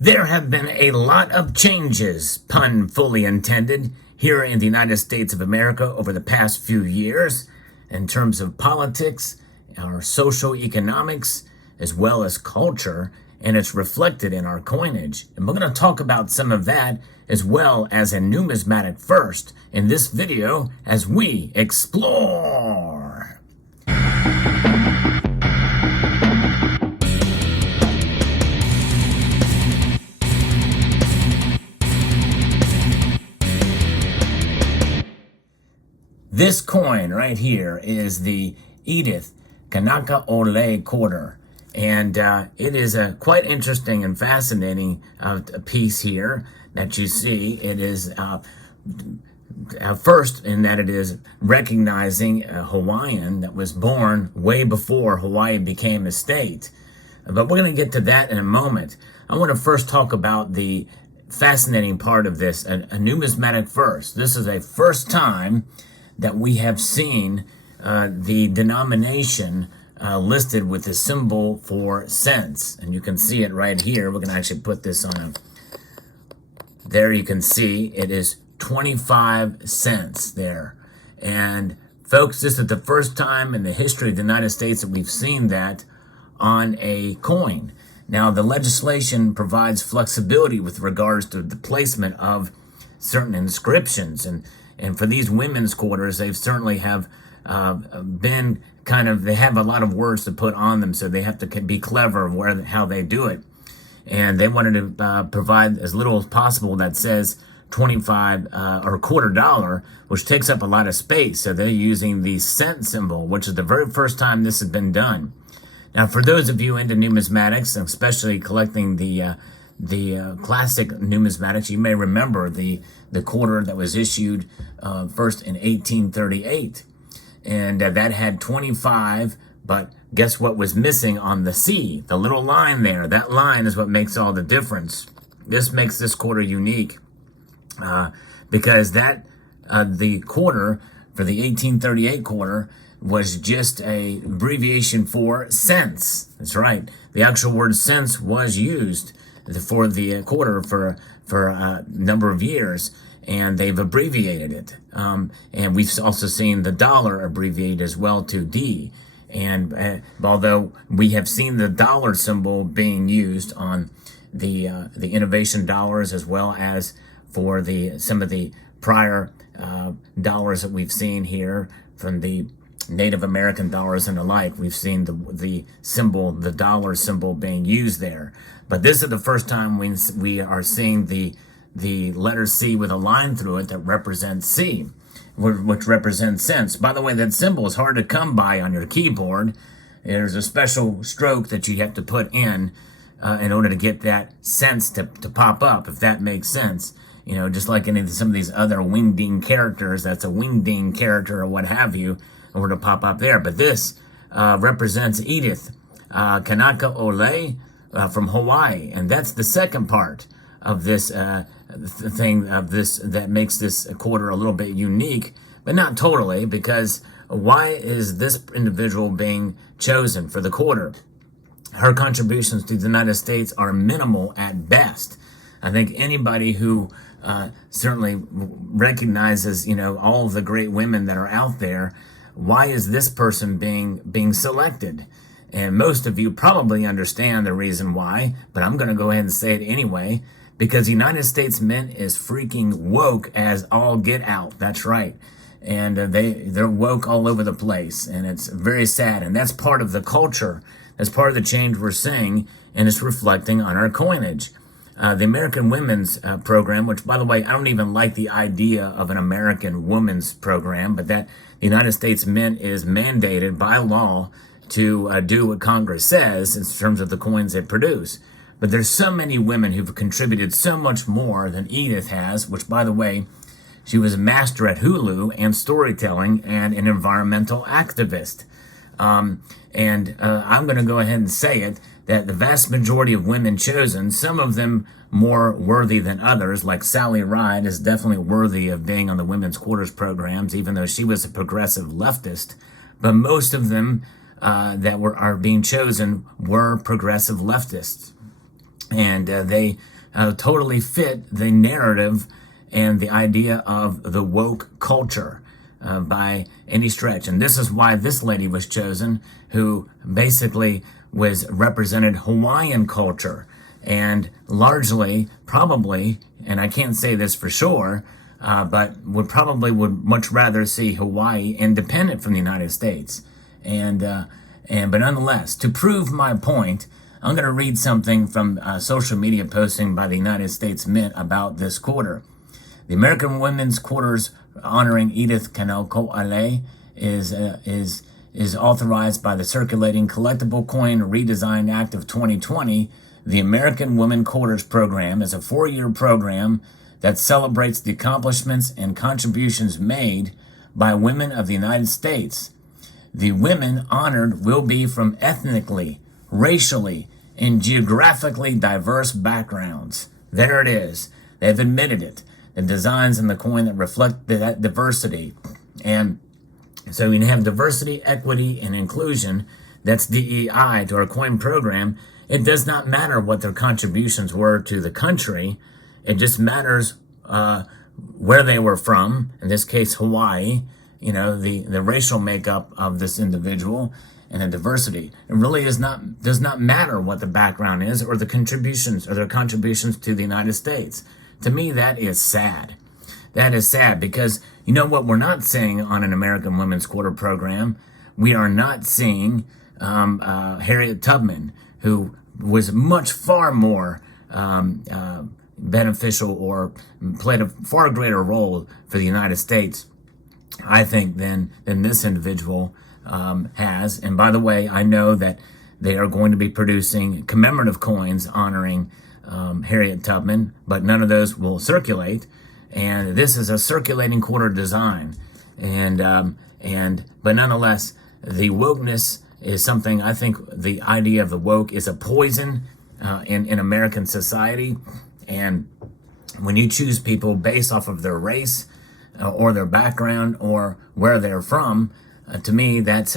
There have been a lot of changes, pun fully intended, here in the United States of America over the past few years in terms of politics, our social economics, as well as culture, and it's reflected in our coinage. And we're going to talk about some of that as well as a numismatic first in this video as we explore. This coin right here is the Edith Kanaka Ole quarter. And it is a quite interesting and fascinating piece here that you see. It is first in that it is recognizing a Hawaiian that was born way before Hawaii became a state. But we're going to get to that in a moment. I want to first talk about the fascinating part of this, a numismatic first. This is a first time that we have seen the denomination listed with the symbol for cents. And you can see it right here. We're going to actually put this on a... There you can see it is 25 cents there. And folks, this is the first time in the history of the United States that we've seen that on a coin. Now, the legislation provides flexibility with regards to the placement of certain inscriptions. And for these women's quarters, they certainly have been they have a lot of words to put on them, so they have to be clever how they do it. And they wanted to provide as little as possible that says 25 or quarter dollar, which takes up a lot of space. So they're using the cent symbol, which is the very first time this has been done. Now, for those of you into numismatics, especially collecting the classic numismatics, you may remember the quarter that was issued first in 1838. And that had 25, but guess what was missing on the C? The little line there. That line is what makes all the difference. This makes this quarter unique because the quarter for the 1838 quarter was just a abbreviation for cents. That's right. The actual word cents was used for the quarter for a number of years, and they've abbreviated it. And we've also seen the dollar abbreviated as well to D. And although we have seen the dollar symbol being used on the innovation dollars as well as for some of the prior dollars that we've seen here from the Native American dollars and the like, we've seen the symbol, the dollar symbol being used there. But this is the first time we are seeing the letter C with a line through it that represents C, which represents cents. By the way, that symbol is hard to come by on your keyboard. There's a special stroke that you have to put in order to get that cents to pop up, if that makes sense. You know, just like some of these other wingding characters, that's a wingding character or what have you, in order to pop up there. But this represents Edith Kanaka Ole from Hawaii. And that's the second part of this that makes this quarter a little bit unique, but not totally, because why is this individual being chosen for the quarter? Her contributions to the United States are minimal at best. I think anybody who certainly recognizes, all of the great women that are out there, why is this person being selected? And most of you probably understand the reason why, but I'm going to go ahead and say it anyway, because the United States Mint is freaking woke as all get out. That's right. And they're woke all over the place, and it's very sad. And that's part of the culture. That's part of the change we're seeing, and it's reflecting on our coinage. The American Women's Program, which, by the way, I don't even like the idea of an American Women's Program, but that the United States Mint is mandated by law to do what Congress says in terms of the coins they produce. But there's so many women who've contributed so much more than Edith has, which, by the way, she was a master at hulu and storytelling and an environmental activist. I'm going to go ahead and say it, that the vast majority of women chosen, some of them more worthy than others, like Sally Ride is definitely worthy of being on the women's quarters programs, even though she was a progressive leftist. But most of them that are being chosen were progressive leftists. and they totally fit the narrative and the idea of the woke culture by any stretch. And this is why this lady was chosen, who basically was represented Hawaiian culture, and largely, probably, and I can't say this for sure, but would much rather see Hawaii independent from the United States. But nonetheless, to prove my point, I'm going to read something from social media posting by the United States Mint about this quarter. The American Women's Quarters honoring Edith Kanauko'ale is authorized by the Circulating Collectible Coin Redesign Act of 2020. The American Women Quarters program is a 4-year program that celebrates the accomplishments and contributions made by women of the United States. The women honored will be from ethnically, racially, and geographically diverse backgrounds. There it is. They've admitted it. The designs in the coin that reflect that diversity. And so we have diversity, equity, and inclusion. That's DEI to our coin program. It does not matter what their contributions were to the country. It just matters where they were from, in this case, Hawaii, the racial makeup of this individual and the diversity. It really does not matter what the background is or the contributions or their contributions to the United States. To me, that is sad. That is sad because you know what we're not seeing on an American Women's Quarter program? We are not seeing Harriet Tubman, who was much far more beneficial or played a far greater role for the United States, I think, than this individual has. And by the way, I know that they are going to be producing commemorative coins honoring Harriet Tubman, but none of those will circulate. And this is a circulating quarter design. But nonetheless, the wokeness is something. I think the idea of the woke is a poison in American society. And when you choose people based off of their race or their background or where they're from, to me, that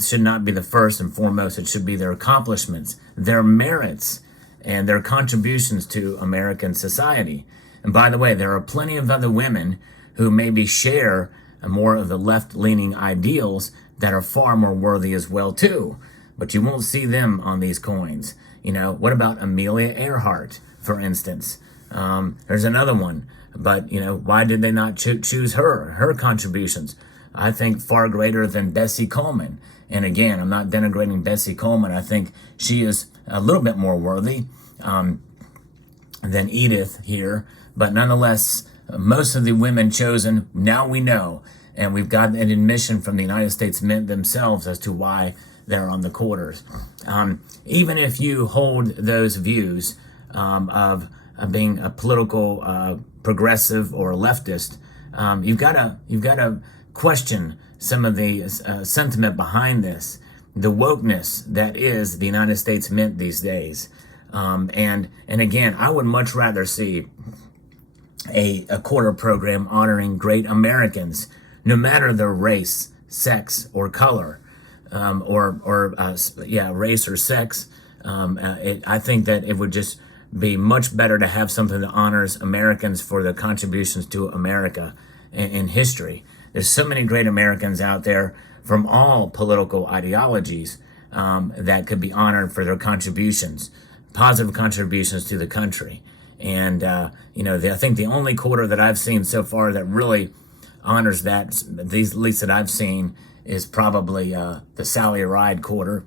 should not be the first and foremost. It should be their accomplishments, their merits, and their contributions to American society. And by the way, there are plenty of other women who maybe share more of the left-leaning ideals that are far more worthy as well too. But you won't see them on these coins. What about Amelia Earhart, for instance? There's another one. But, why did they not choose her contributions? I think far greater than Bessie Coleman. And again, I'm not denigrating Bessie Coleman. I think she is a little bit more worthy than Edith here. But nonetheless, most of the women chosen, now we know. And we've got an admission from the United States Mint themselves as to why they're on the quarters. Even if you hold those views of being a political progressive or leftist, you've got to question some of the sentiment behind this, the wokeness that is the United States Mint these days. And again, I would much rather see a quarter program honoring great Americans, no matter their race, sex, or color, race or sex. I think that it would just be much better to have something that honors Americans for their contributions to America in history. There's so many great Americans out there from all political ideologies that could be honored for their contributions, positive contributions to the country. And, I think the only quarter that I've seen so far that really honors that, at least that I've seen, is probably the Sally Ride quarter.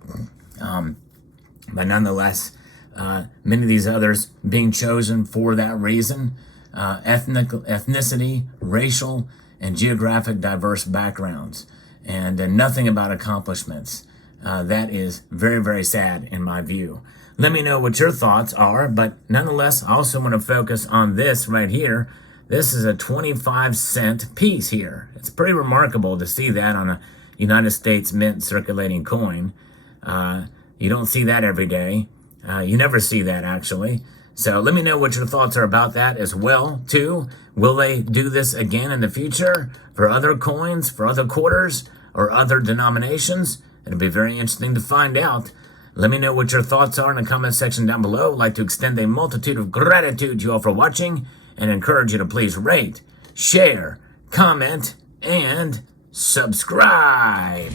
But nonetheless, many of these others being chosen for that reason, ethnicity, racial, and geographic diverse backgrounds, and nothing about accomplishments. That is very, very sad in my view. Let me know what your thoughts are, but nonetheless, I also want to focus on this right here. This is a 25-cent piece here. It's pretty remarkable to see that on a United States Mint circulating coin. You don't see that every day. You never see that, actually. So let me know what your thoughts are about that as well, too. Will they do this again in the future for other coins, for other quarters, or other denominations? It'll be very interesting to find out. Let me know what your thoughts are in the comment section down below. I'd like to extend a multitude of gratitude to you all for watching and encourage you to please rate, share, comment, and subscribe.